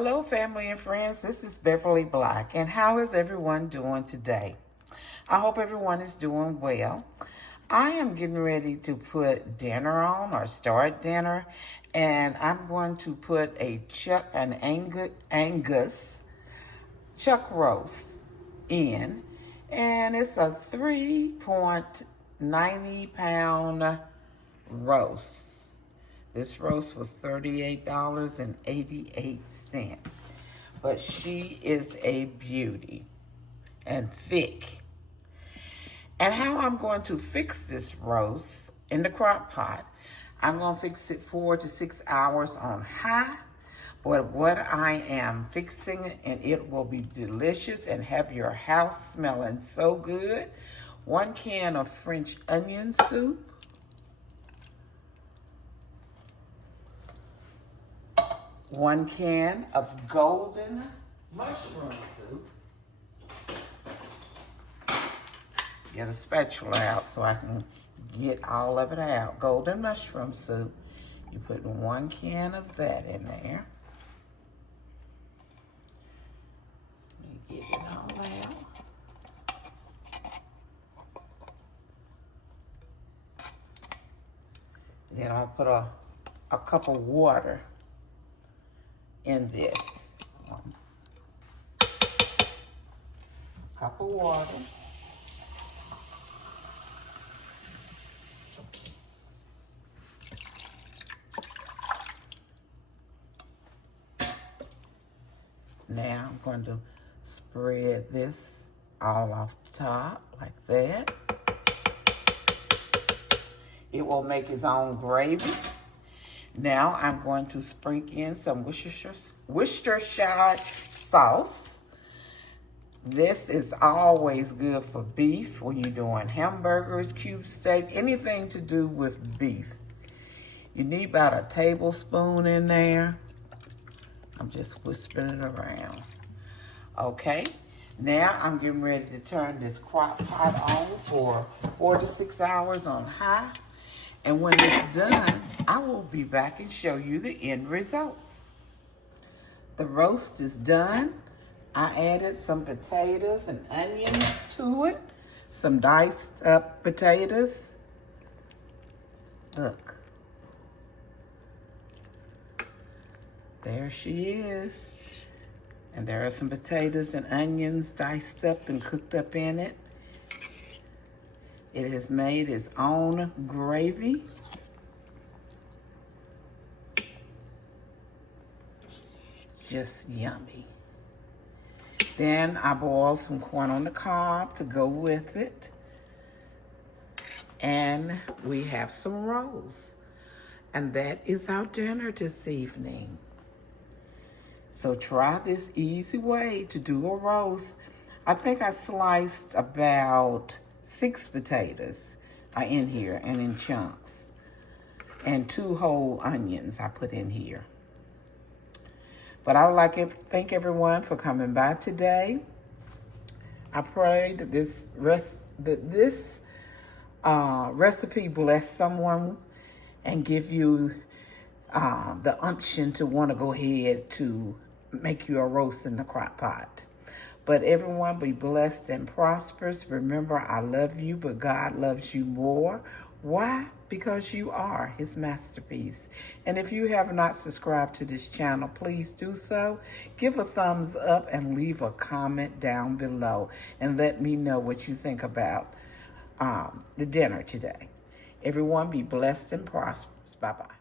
Hello, family and friends. This is Beverly Black, and how is everyone doing today? I hope everyone is doing well. I am getting ready to put dinner on or start dinner, and I'm going to put an Angus chuck roast in, and it's a 3.90-pound roast. This roast was $38.88, but she is a beauty and thick. And how I'm going to fix this roast in the crock pot, I'm going to fix it 4 to 6 hours on high. But what I am fixing, and it will be delicious and have your house smelling so good. 1 can of French onion soup. 1 can of golden mushroom soup. Get a spatula out so I can get all of it out. Golden mushroom soup. You put 1 can of that in there. Let me get it all out. Then I'll put a cup of water in this. Cup of water. Now I'm going to spread this all off the top like that. It will make its own gravy. Now I'm going to sprinkle in some Worcestershire sauce. This is always good for beef when you're doing hamburgers, cube steak, anything to do with beef. You need about a tablespoon in there. I'm just whispering it around. Okay, now I'm getting ready to turn this crock pot on for 4 to 6 hours on high. And when it's done, I will be back and show you the end results. The roast is done. I added some potatoes and onions to it. Some diced up potatoes. Look. There she is. And there are some potatoes and onions diced up and cooked up in it. It has made its own gravy. Just yummy. Then I boiled some corn on the cob to go with it. And we have some rolls. And that is our dinner this evening. So try this easy way to do a roast. I think I sliced about 6 potatoes are in here and in chunks. And 2 whole onions I put in here. But I would like to thank everyone for coming by today. I pray that this recipe bless someone and give you the unction to want to go ahead to make you a roast in the crock pot. But everyone be blessed and prosperous. Remember, I love you, but God loves you more. Why? Because you are his masterpiece. And if you have not subscribed to this channel, please do so. Give a thumbs up and leave a comment down below and let me know what you think about the dinner today. Everyone be blessed and prosperous. Bye-bye.